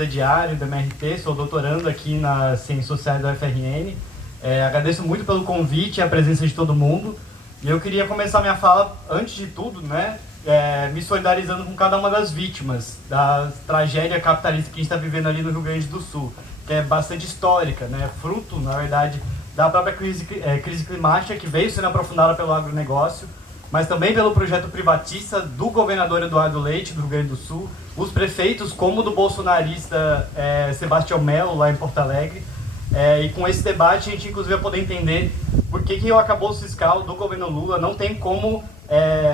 crediário do MRT, sou doutorando aqui na Ciências Sociais da UFRN. Agradeço muito pelo convite e a presença de todo mundo. E eu queria começar minha fala, antes de tudo, né, me solidarizando com cada uma das vítimas da tragédia capitalista que a gente está vivendo ali no Rio Grande do Sul, que é bastante histórica, né, fruto, na verdade, da própria crise climática que veio sendo aprofundada pelo agronegócio, mas também pelo projeto privatista do governador Eduardo Leite, do Rio Grande do Sul, os prefeitos, como o do bolsonarista Sebastião Melo, lá em Porto Alegre. E com esse debate a gente inclusive vai poder entender por que o arcabouço fiscal do governo Lula não tem como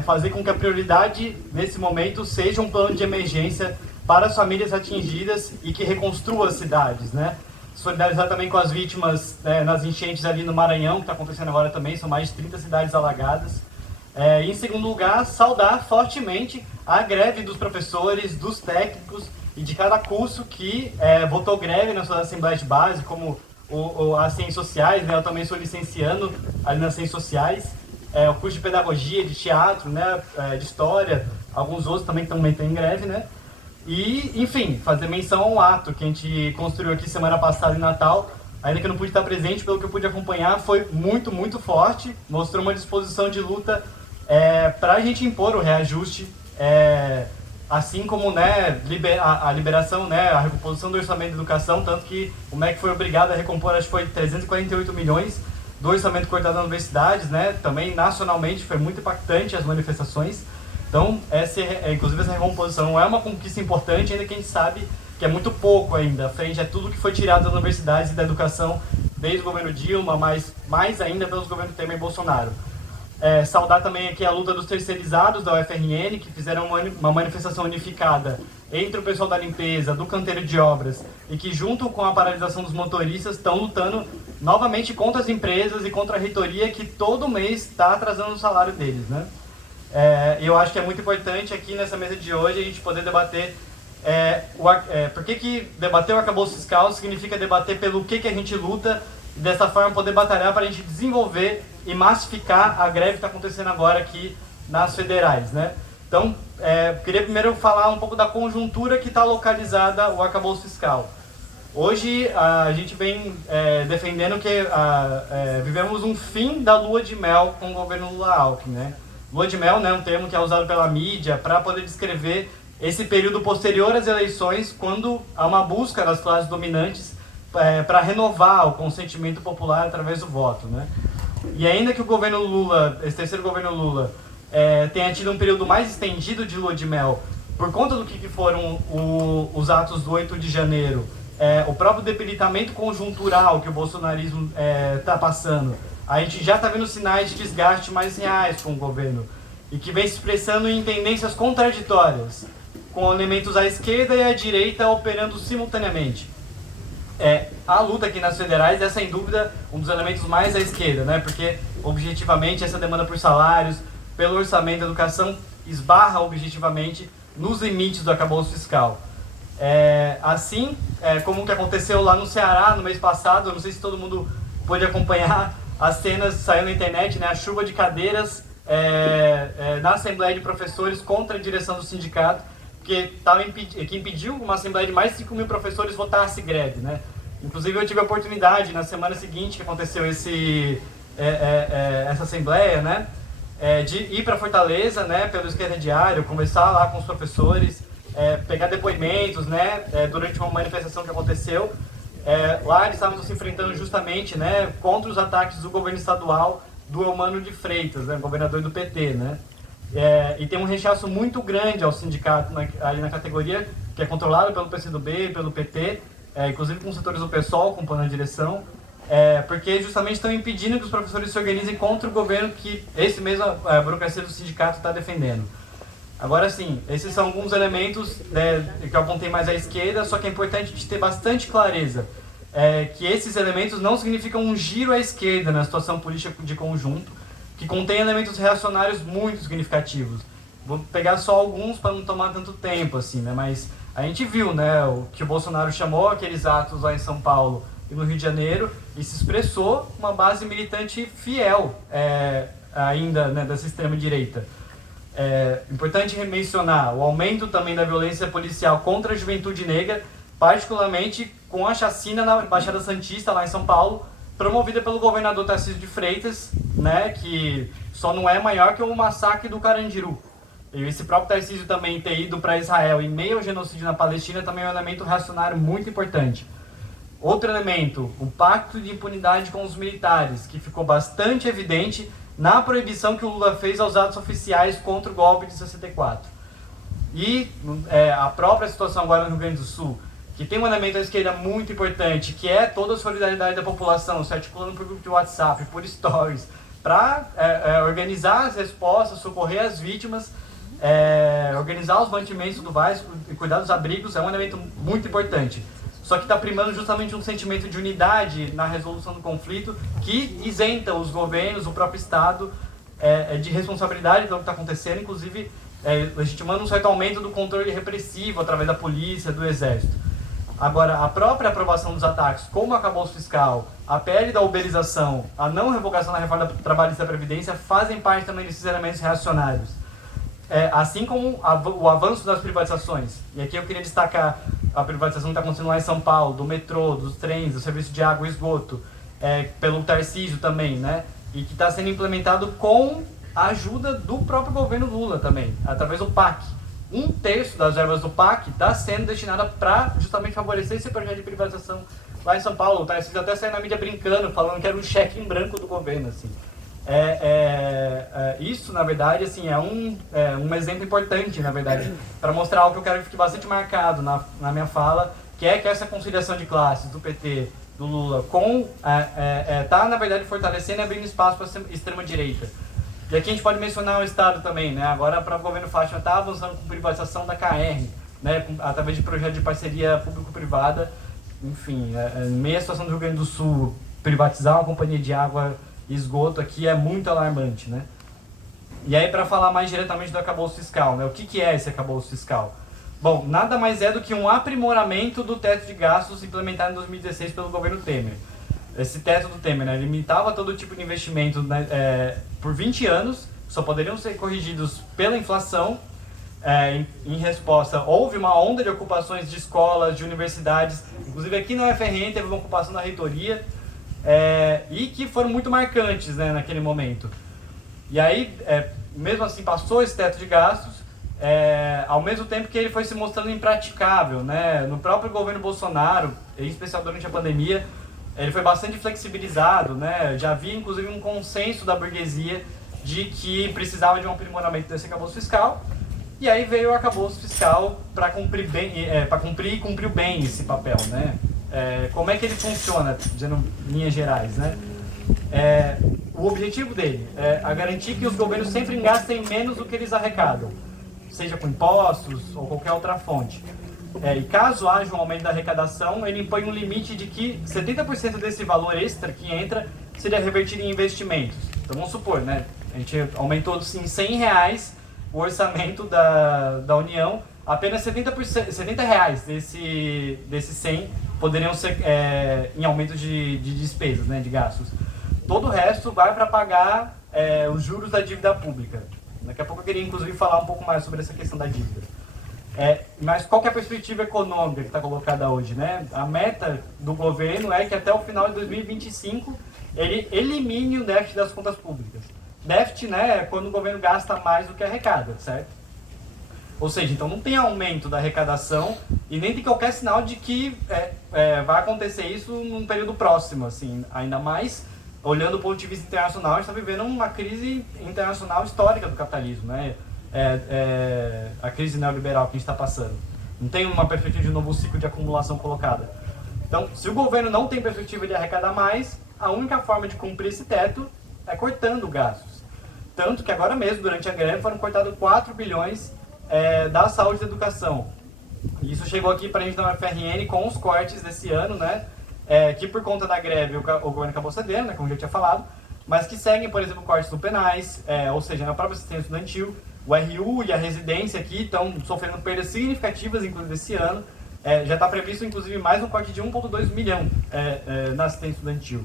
fazer com que a prioridade nesse momento seja um plano de emergência para as famílias atingidas e que reconstrua as cidades, né? Solidarizar também com as vítimas nas enchentes ali no Maranhão, que está acontecendo agora também, são mais de 30 cidades alagadas. Em segundo lugar, saudar fortemente a greve dos professores, dos técnicos e de cada curso que votou greve nas suas assembleias de base, como as Ciências Sociais, né? Eu também sou licenciando ali nas Ciências Sociais, o curso de Pedagogia, de Teatro, né? De História, alguns outros também estão em greve, né? E, enfim, fazer menção ao ato que a gente construiu aqui semana passada em Natal, ainda que eu não pude estar presente, pelo que eu pude acompanhar, foi muito, muito forte, mostrou uma disposição de luta para a gente impor o reajuste, assim como, né, a liberação, né, a recomposição do orçamento de educação, tanto que o MEC foi obrigado a recompor, acho que foi 348 milhões do orçamento cortado nas universidades, né, também nacionalmente foi muito impactante as manifestações. Então, inclusive essa recomposição é uma conquista importante, ainda que a gente sabe que é muito pouco ainda, frente a tudo que foi tirado das universidades e da educação desde o governo Dilma, mas mais ainda pelos governos Temer e Bolsonaro. Saudar também aqui a luta dos terceirizados da UFRN, que fizeram uma manifestação unificada entre o pessoal da limpeza, do canteiro de obras, e que junto com a paralisação dos motoristas estão lutando novamente contra as empresas e contra a reitoria que todo mês está atrasando o salário deles, né? Eu acho que é muito importante aqui nessa mesa de hoje a gente poder debater por que debater o arcabouço fiscal significa debater pelo que a gente luta e dessa forma poder batalhar para a gente desenvolver e massificar a greve que está acontecendo agora aqui nas federais, né? Então, queria primeiro falar um pouco da conjuntura que está localizada o arcabouço fiscal. Hoje, a gente vem defendendo que vivemos um fim da lua de mel com o governo Lula-Alckmin, né? Lua de mel, né, é um termo que é usado pela mídia para poder descrever esse período posterior às eleições, quando há uma busca das classes dominantes para renovar o consentimento popular através do voto, né? E ainda que o governo Lula, esse terceiro governo Lula, tenha tido um período mais estendido de lua de mel, por conta do que foram os atos do 8 de janeiro, o próprio debilitamento conjuntural que o bolsonarismo está passando, a gente já está vendo sinais de desgaste mais reais com o governo, e que vem se expressando em tendências contraditórias, com elementos à esquerda e à direita operando simultaneamente. A luta aqui nas federais é, sem dúvida, um dos elementos mais à esquerda, né? Porque, objetivamente, essa demanda por salários, pelo orçamento da educação, esbarra objetivamente nos limites do arcabouço fiscal. Assim, como o que aconteceu lá no Ceará no mês passado, eu não sei se todo mundo pôde acompanhar as cenas, saiu na internet, né? A chuva de cadeiras na Assembleia de Professores contra a direção do sindicato, que impediu uma assembleia de mais de 5 mil professores votasse greve, né? Inclusive eu tive a oportunidade na semana seguinte que aconteceu essa assembleia, né, de ir para Fortaleza, né, pelo Esquerda Diário, conversar lá com os professores, pegar depoimentos, né, durante uma manifestação que aconteceu. Lá eles estavam se enfrentando justamente, né, contra os ataques do governo estadual do Eumano de Freitas, né, governador do PT, né? E tem um rechaço muito grande ao sindicato ali na categoria, que é controlado pelo PCdoB e pelo PT, inclusive com setores do PSOL ocupando a direção, porque justamente estão impedindo que os professores se organizem contra o governo que a burocracia do sindicato está defendendo. Agora sim, esses são alguns elementos que eu apontei mais à esquerda, só que é importante de ter bastante clareza que esses elementos não significam um giro à esquerda na situação política de conjunto, que contém elementos reacionários muito significativos. Vou pegar só alguns para não tomar tanto tempo, assim, né? Mas a gente viu, né, o que o Bolsonaro chamou aqueles atos lá em São Paulo e no Rio de Janeiro, e se expressou uma base militante fiel ainda, né, dessa extrema-direita. Importante mencionar o aumento também da violência policial contra a juventude negra, particularmente com a chacina na Baixada Santista, lá em São Paulo, promovida pelo governador Tarcísio de Freitas, né, que só não é maior que o massacre do Carandiru. E esse próprio Tarcísio também ter ido para Israel em meio ao genocídio na Palestina também é um elemento reacionário muito importante. Outro elemento, o pacto de impunidade com os militares, que ficou bastante evidente na proibição que o Lula fez aos atos oficiais contra o golpe de 64. E a própria situação agora no Rio Grande do Sul, que tem um elemento da esquerda muito importante, que é toda a solidariedade da população, se articulando por grupo de WhatsApp, por stories, para organizar as respostas, socorrer as vítimas, organizar os mantimentos do Vaz e cuidar dos abrigos, é um elemento muito importante. Só que está primando justamente um sentimento de unidade na resolução do conflito que isenta os governos, o próprio Estado, de responsabilidade pelo que está acontecendo, inclusive legitimando um certo aumento do controle repressivo através da polícia, do exército. Agora, a própria aprovação dos ataques, como o arcabouço fiscal, a PL da uberização, a não revogação da reforma trabalhista da Previdência fazem parte também desses elementos reacionários. Assim como o avanço das privatizações. E aqui eu queria destacar a privatização que está acontecendo lá em São Paulo, do metrô, dos trens, do serviço de água e esgoto, pelo Tarcísio também, né? E que está sendo implementado com a ajuda do próprio governo Lula também, através do PAC. 1/3 das verbas do PAC está sendo destinada para justamente favorecer esse projeto de privatização lá em São Paulo. O Tarcísio até saiu na mídia brincando, falando que era um cheque em branco do governo, assim. Isso, na verdade, assim, é um exemplo importante, na verdade, para mostrar algo que eu quero que fique bastante marcado na minha fala, que essa conciliação de classes do PT, do Lula, tá, na verdade, fortalecendo e abrindo espaço para a extrema-direita. E aqui a gente pode mencionar o Estado também, né? Agora o próprio governo Fátima está avançando com privatização da KR, né? Através de projetos de parceria público-privada. Enfim, em meio à situação do Rio Grande do Sul, privatizar uma companhia de água e esgoto aqui é muito alarmante, né? E aí, para falar mais diretamente do arcabouço fiscal, né? O que é esse arcabouço fiscal? Bom, nada mais é do que um aprimoramento do teto de gastos implementado em 2016 pelo governo Temer. Esse teto do Temer, né, limitava todo tipo de investimento, né, por 20 anos, só poderiam ser corrigidos pela inflação. Em resposta, houve uma onda de ocupações de escolas, de universidades, inclusive aqui na UFRN teve uma ocupação da reitoria, e que foram muito marcantes, né, naquele momento. E aí, mesmo assim, passou esse teto de gastos, ao mesmo tempo que ele foi se mostrando impraticável, né, no próprio governo Bolsonaro, em especial durante a pandemia, ele foi bastante flexibilizado, né? Já havia inclusive um consenso da burguesia de que precisava de um aprimoramento desse arcabouço fiscal, e aí veio o arcabouço fiscal para cumprir e cumpriu bem esse papel, né? Como é que ele funciona, dizendo em linhas gerais, né? O objetivo dele é garantir que os governos sempre gastem menos do que eles arrecadam, seja com impostos ou qualquer outra fonte. E caso haja um aumento da arrecadação, ele impõe um limite de que 70% desse valor extra que entra seria revertido em investimentos. Então vamos supor, né? A gente aumentou em R$100 o orçamento da União, apenas R$70 desses 100 poderiam ser em aumento de despesas, né, de gastos. Todo o resto vai para pagar os juros da dívida pública. Daqui a pouco eu queria inclusive falar um pouco mais sobre essa questão da dívida. Mas qual que é a perspectiva econômica que está colocada hoje, né? A meta do governo é que até o final de 2025 ele elimine o déficit das contas públicas. Déficit, né, é quando o governo gasta mais do que arrecada, certo? Ou seja, então não tem aumento da arrecadação e nem tem qualquer sinal de que vai acontecer isso num período próximo, assim, ainda mais olhando do ponto de vista internacional. A gente está vivendo uma crise internacional histórica do capitalismo, né? A crise neoliberal que a gente está passando. Não tem uma perspectiva de um novo ciclo de acumulação colocada. Então, se o governo não tem perspectiva de arrecadar mais, a única forma de cumprir esse teto é cortando gastos. Tanto que agora mesmo, durante a greve, foram cortados 4 bilhões da saúde e da educação. E isso chegou aqui para a gente na UFRN com os cortes desse ano, né? Que por conta da greve o governo acabou cedendo, né, como eu já tinha falado, mas que seguem, por exemplo, cortes no penais, ou seja, na própria assistência estudantil. O RU e a residência aqui estão sofrendo perdas significativas, inclusive esse ano. Já está previsto, inclusive, mais um corte de 1,2 milhão na assistência estudantil.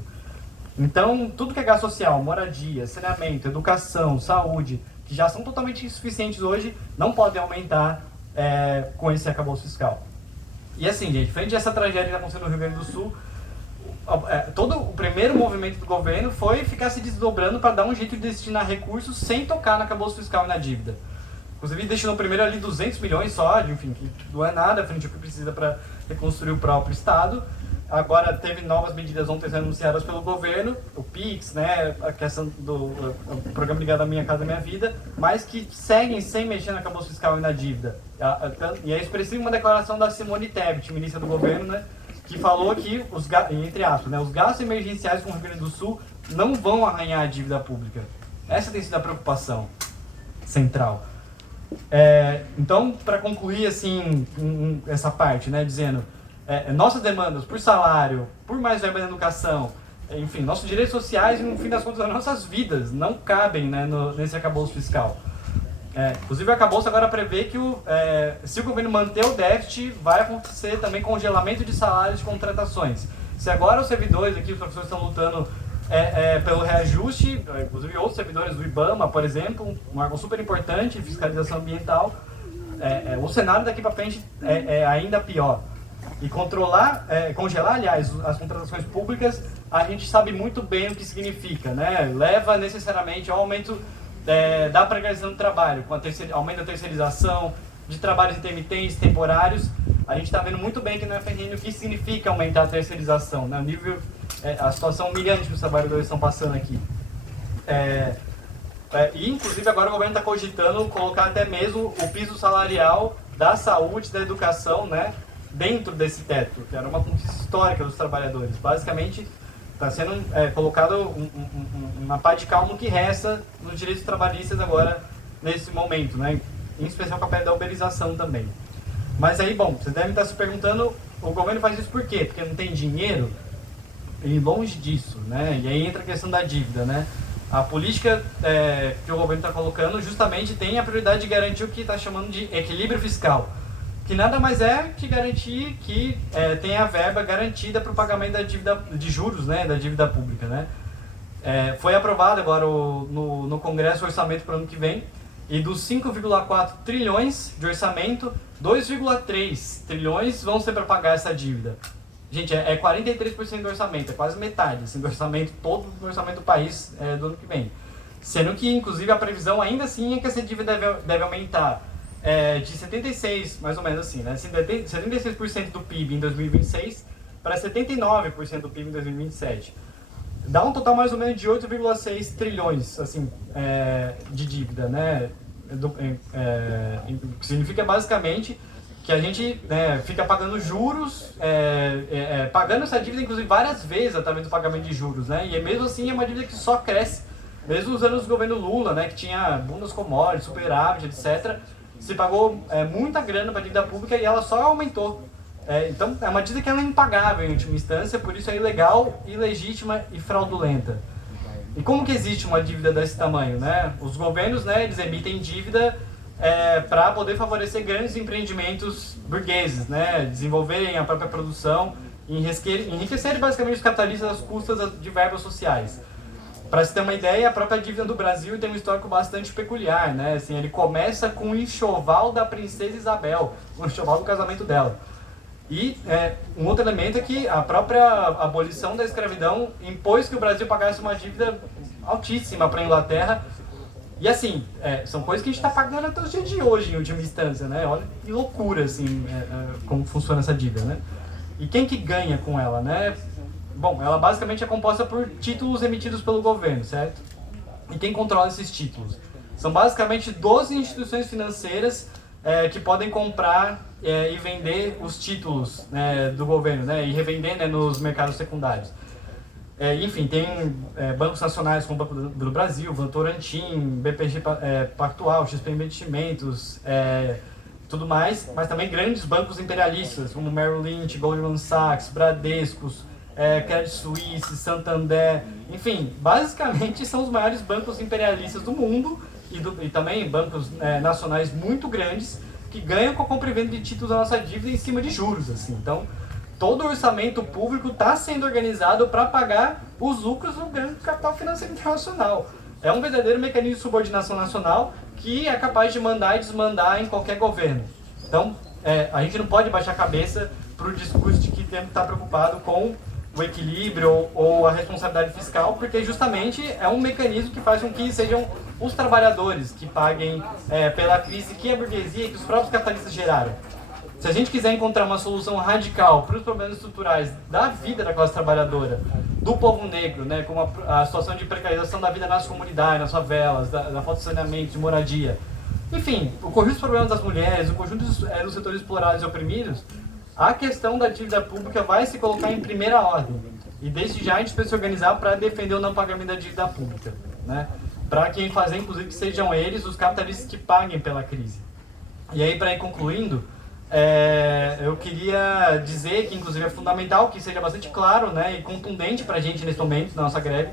Então, tudo que é gasto social, moradia, saneamento, educação, saúde, que já são totalmente insuficientes hoje, não podem aumentar com esse arcabouço fiscal. E assim, gente, frente a essa tragédia que está acontecendo no Rio Grande do Sul, todo o primeiro movimento do governo foi ficar se desdobrando para dar um jeito de destinar recursos sem tocar no arcabouço fiscal e na dívida. Inclusive, destinou primeiro ali 200 milhões só, enfim, que não é nada frente ao que precisa para reconstruir o próprio Estado. Agora teve novas medidas ontem sendo anunciadas pelo governo, o PIX, né, a questão do programa ligado à Minha Casa Minha Vida, mas que seguem sem mexer no arcabouço fiscal e na dívida. E é expressiva uma declaração da Simone Tebet, ministra do governo, né, que falou que, entre aspas, né, os gastos emergenciais com o Rio Grande do Sul não vão arranhar a dívida pública. Essa tem sido a preocupação central. Então, para concluir assim, essa parte, né, dizendo nossas demandas por salário, por mais verba na educação, enfim, nossos direitos sociais e, no fim das contas, as nossas vidas não cabem, né, nesse arcabouço fiscal. Inclusive, o arcabouço agora prevê que, se o governo manter o déficit, vai acontecer também congelamento de salários e contratações. Se agora os servidores aqui, os professores estão lutando pelo reajuste, inclusive outros servidores do IBAMA, por exemplo, um órgão super importante, fiscalização ambiental, o cenário daqui para frente é ainda pior. E congelar, aliás, as contratações públicas, a gente sabe muito bem o que significa, né? Leva necessariamente ao aumento da precarização do trabalho, com aumento da terceirização, de trabalhos intermitentes, temporários. A gente está vendo muito bem aqui no FRN o que significa aumentar a terceirização, né? O nível, a situação humilhante que os trabalhadores estão passando aqui. E, inclusive, agora o governo está cogitando colocar até mesmo o piso salarial da saúde e da educação, né, dentro desse teto, que era uma conquista histórica dos trabalhadores. Basicamente, está sendo colocado uma pá de cal no que resta nos direitos trabalhistas agora, nesse momento, né, em especial com a pele da uberização também. Mas aí, bom, vocês devem estar se perguntando, o governo faz isso por quê? Porque não tem dinheiro? E longe disso, né? E aí entra a questão da dívida, né? A política que o governo está colocando justamente tem a prioridade de garantir o que está chamando de equilíbrio fiscal, que nada mais é que garantir que tenha a verba garantida para o pagamento da dívida de juros, né, da dívida pública, né? Foi aprovado agora no Congresso o orçamento para o ano que vem, e dos 5,4 trilhões de orçamento, 2,3 trilhões vão ser para pagar essa dívida. Gente, 43% do orçamento, é quase metade assim, do orçamento, todo o orçamento do país do ano que vem. Sendo que, inclusive, a previsão ainda assim é que essa dívida deve aumentar de 76%, mais ou menos assim, né? 76% do PIB em 2026 para 79% do PIB em 2027. Dá um total mais ou menos de 8,6 trilhões assim, de dívida, né? Que significa basicamente que a gente fica pagando juros, pagando essa dívida inclusive várias vezes através do pagamento de juros, né? E mesmo assim é uma dívida que só cresce. Mesmo os anos do governo Lula, né, que tinha boom das commodities, superávit, etc., se pagou muita grana para a dívida pública e ela só aumentou. Então é uma dívida que ela é impagável em última instância, por isso é ilegal, ilegítima e fraudulenta. E como que existe uma dívida desse tamanho, né? Os governos, né, eles emitem dívida para poder favorecer grandes empreendimentos burgueses, né, desenvolverem a própria produção e enriquecerem basicamente os capitalistas às custas de verbas sociais. Para se ter uma ideia, a própria dívida do Brasil tem um histórico bastante peculiar, né? Assim, ele começa com o enxoval da princesa Isabel, o enxoval do casamento dela. E um outro elemento é que a própria abolição da escravidão impôs que o Brasil pagasse uma dívida altíssima para a Inglaterra. E assim, são coisas que a gente está pagando até os dias de hoje, em última instância, né? Olha que loucura, assim, como funciona essa dívida, né? E quem que ganha com ela, né? Bom, ela basicamente é composta por títulos emitidos pelo governo, certo? E quem controla esses títulos? São basicamente 12 instituições financeiras que podem comprar e vender os títulos do governo, né? E revender, né, nos mercados secundários. Enfim, tem bancos nacionais como o Banco do Brasil, Votorantim, BPG Pactual, XP Investimentos, tudo mais, mas também grandes bancos imperialistas como Merrill Lynch, Goldman Sachs, Bradesco, Credit Suisse, Santander, enfim, basicamente são os maiores bancos imperialistas do mundo e também bancos nacionais muito grandes que ganham com a compra e venda de títulos da nossa dívida em cima de juros, assim. Então, todo o orçamento público está sendo organizado para pagar os lucros do grande capital financeiro internacional. É um verdadeiro mecanismo de subordinação nacional que é capaz de mandar e desmandar em qualquer governo. Então, a gente não pode baixar a cabeça para o discurso de que temos que estar preocupado com o equilíbrio ou a responsabilidade fiscal, porque justamente é um mecanismo que faz com que sejam os trabalhadores que paguem pela crise que a burguesia e que os próprios capitalistas geraram. Se a gente quiser encontrar uma solução radical para os problemas estruturais da vida da classe trabalhadora, do povo negro, né, como a situação de precarização da vida nas comunidades, nas favelas, da falta de saneamento, de moradia, enfim, o conjunto dos problemas das mulheres, o conjunto dos setores explorados e oprimidos, a questão da dívida pública vai se colocar em primeira ordem. E desde já a gente precisa se organizar para defender o não pagamento da dívida pública, né? Para quem fazer, inclusive, que sejam eles os capitalistas que paguem pela crise. E aí, para ir concluindo, eu queria dizer que, inclusive, é fundamental que seja bastante claro, né, e contundente para a gente nesse momento, na nossa greve,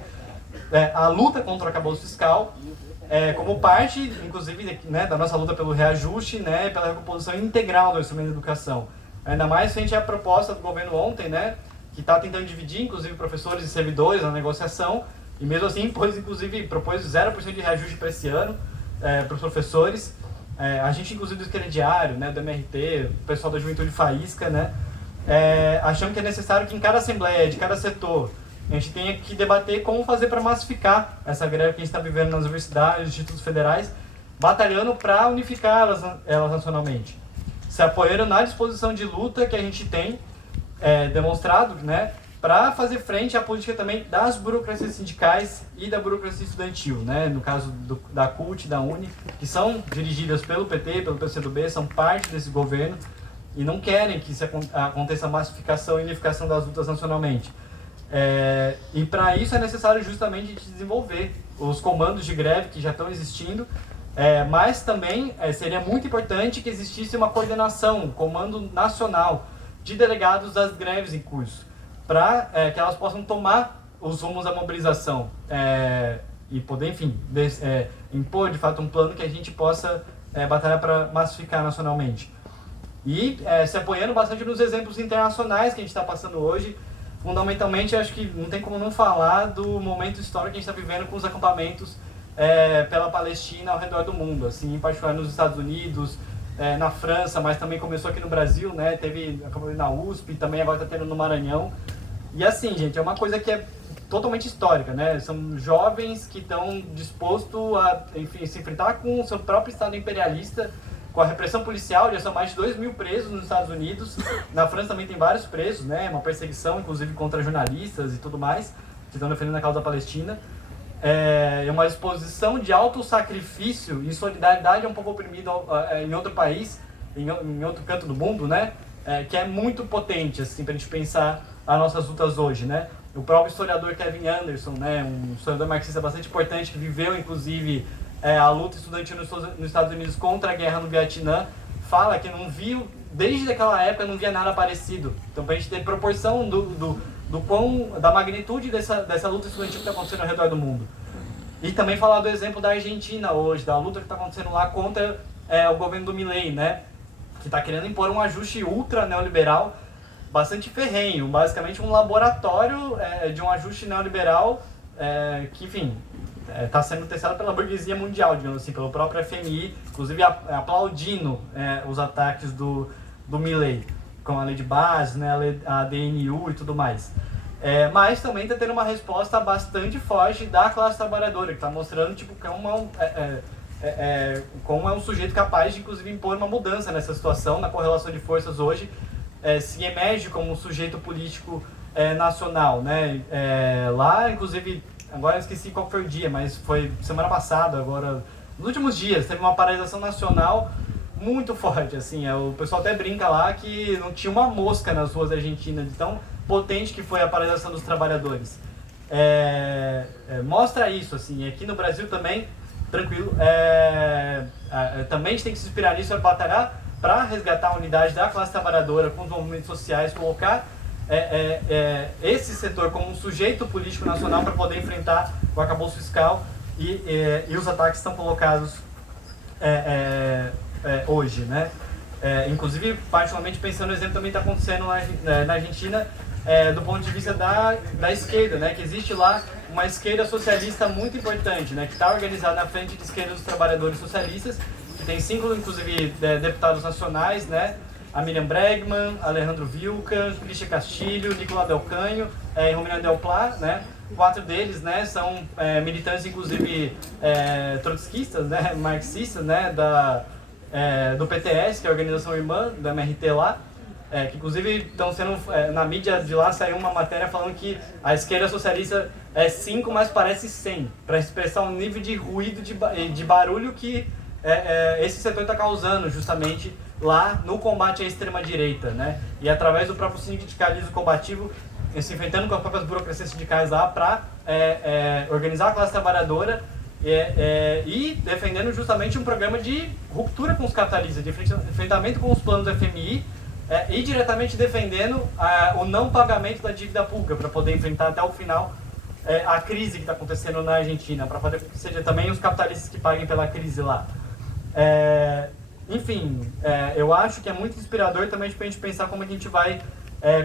a luta contra o arcabouço fiscal, como parte, inclusive, né, da nossa luta pelo reajuste, né, pela recomposição integral do instrumento de educação. Ainda mais frente à proposta do governo ontem, né, que está tentando dividir, inclusive, professores e servidores na negociação, e mesmo assim, propôs 0% de reajuste para esse ano, para os professores. A gente, inclusive, do Esquerda Diário, né, do MRT, o pessoal da Juventude Faísca, né, achamos que é necessário que em cada assembleia, de cada setor, a gente tenha que debater como fazer para massificar essa greve que a gente está vivendo nas universidades, nos institutos federais, batalhando para unificar elas nacionalmente. Se apoiando na disposição de luta que a gente tem demonstrado, né, para fazer frente à política também das burocracias sindicais e da burocracia estudantil, né, no caso da CUT e da UNE, que são dirigidas pelo PT, pelo PCdoB, são parte desse governo e não querem que aconteça a massificação e unificação das lutas nacionalmente. E para isso é necessário justamente desenvolver os comandos de greve que já estão existindo, mas também seria muito importante que existisse uma coordenação, um comando nacional de delegados das greves em curso, para que elas possam tomar os rumos da mobilização e poder, enfim, impor de fato um plano que a gente possa batalhar para massificar nacionalmente. E se apoiando bastante nos exemplos internacionais que a gente está passando hoje. Fundamentalmente, acho que não tem como não falar do momento histórico que a gente está vivendo com os acampamentos pela Palestina ao redor do mundo, assim, em particular nos Estados Unidos, na França, mas também começou aqui no Brasil, né? Teve acampamento na USP, também agora está tendo no Maranhão. E assim, gente, é uma coisa que é totalmente histórica, né? São jovens que estão dispostos a, enfim, se enfrentar com o seu próprio Estado imperialista, com a repressão policial. Já são mais de 2.000 presos nos Estados Unidos. Na França também tem vários presos, né? Uma perseguição, inclusive, contra jornalistas e tudo mais, que estão defendendo a causa palestina. É uma exposição de autossacrifício e solidariedade a um povo oprimido em outro país, em outro canto do mundo, né? Que é muito potente, assim, para a gente pensar as nossas lutas hoje, né? O próprio historiador Kevin Anderson, né? Um historiador marxista bastante importante, que viveu, inclusive, a luta estudantil nos Estados Unidos contra a guerra no Vietnã, fala que não viu, desde aquela época, não via nada parecido. Então, para a gente ter proporção da magnitude dessa luta estudantil que está acontecendo ao redor do mundo. E também falar do exemplo da Argentina hoje, da luta que está acontecendo lá contra o governo do Milei, né? Que está querendo impor um ajuste ultra neoliberal bastante ferrenho, basicamente um laboratório de um ajuste neoliberal que, enfim, está sendo testado pela burguesia mundial, digamos assim, pelo próprio FMI, inclusive aplaudindo os ataques do Milei, com a lei de base, né, a DNU e tudo mais. Mas também está tendo uma resposta bastante forte da classe trabalhadora, que está mostrando tipo, como é um sujeito capaz de, inclusive, impor uma mudança nessa situação, na correlação de forças hoje, se emerge como um sujeito político nacional, né? Lá, inclusive, agora eu esqueci qual foi o dia, mas foi semana passada, agora, nos últimos dias, teve uma paralisação nacional muito forte, assim, o pessoal até brinca lá que não tinha uma mosca nas ruas da Argentina, de tão potente que foi a paralisação dos trabalhadores. Mostra isso, assim, aqui no Brasil também, tranquilo, também a gente tem que se inspirar nisso, batalhar para resgatar a unidade da classe trabalhadora com os movimentos sociais, colocar esse setor como um sujeito político nacional para poder enfrentar o arcabouço fiscal e os ataques que estão colocados hoje, né? Inclusive, particularmente pensando no exemplo também está acontecendo na Argentina, do ponto de vista da esquerda, né? Que existe lá uma esquerda socialista muito importante, né? Que está organizada na Frente de Esquerda dos Trabalhadores Socialistas, que tem 5, inclusive, deputados nacionais, né? a Miriam Bregman, Alejandro Vilca, Christian Castilho, Nicolas Del Canho e Romina Del Pla, né? 4 deles, né, são militantes, inclusive, trotskistas, né, marxistas, né, do PTS, que é a organização irmã da MRT lá, que inclusive estão sendo, na mídia de lá saiu uma matéria falando que a esquerda socialista é 5, mas parece 100, para expressar um nível de ruído, de barulho que esse setor está causando justamente lá no combate à extrema-direita, né? E através do próprio sindicalismo combativo, se enfrentando com as próprias burocracias sindicais lá para organizar a classe trabalhadora e defendendo justamente um programa de ruptura com os capitalistas, de enfrentamento com os planos do FMI, e diretamente defendendo o não pagamento da dívida pública para poder enfrentar até o final a crise que está acontecendo na Argentina, para poder que seja também os capitalistas que paguem pela crise lá. Enfim, eu acho que é muito inspirador também para a gente pensar como é que a gente vai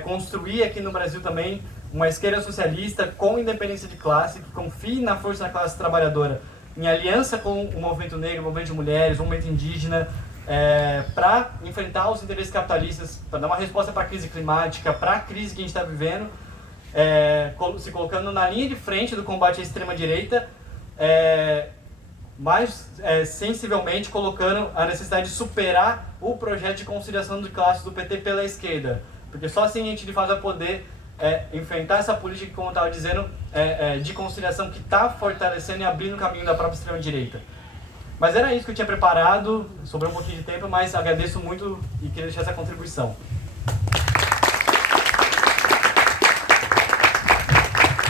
construir aqui no Brasil também uma esquerda socialista com independência de classe, que confie na força da classe trabalhadora, em aliança com o movimento negro, o movimento de mulheres, o movimento indígena, para enfrentar os interesses capitalistas, para dar uma resposta para a crise climática, para a crise que a gente está vivendo, se colocando na linha de frente do combate à extrema-direita, mais sensivelmente colocando a necessidade de superar o projeto de conciliação de classes do PT pela esquerda. Porque só assim a gente de fato vai poder enfrentar essa política, como eu estava dizendo, de conciliação que está fortalecendo e abrindo o caminho da própria extrema-direita. Mas era isso que eu tinha preparado, sobrou um pouquinho de tempo, mas agradeço muito e queria deixar essa contribuição.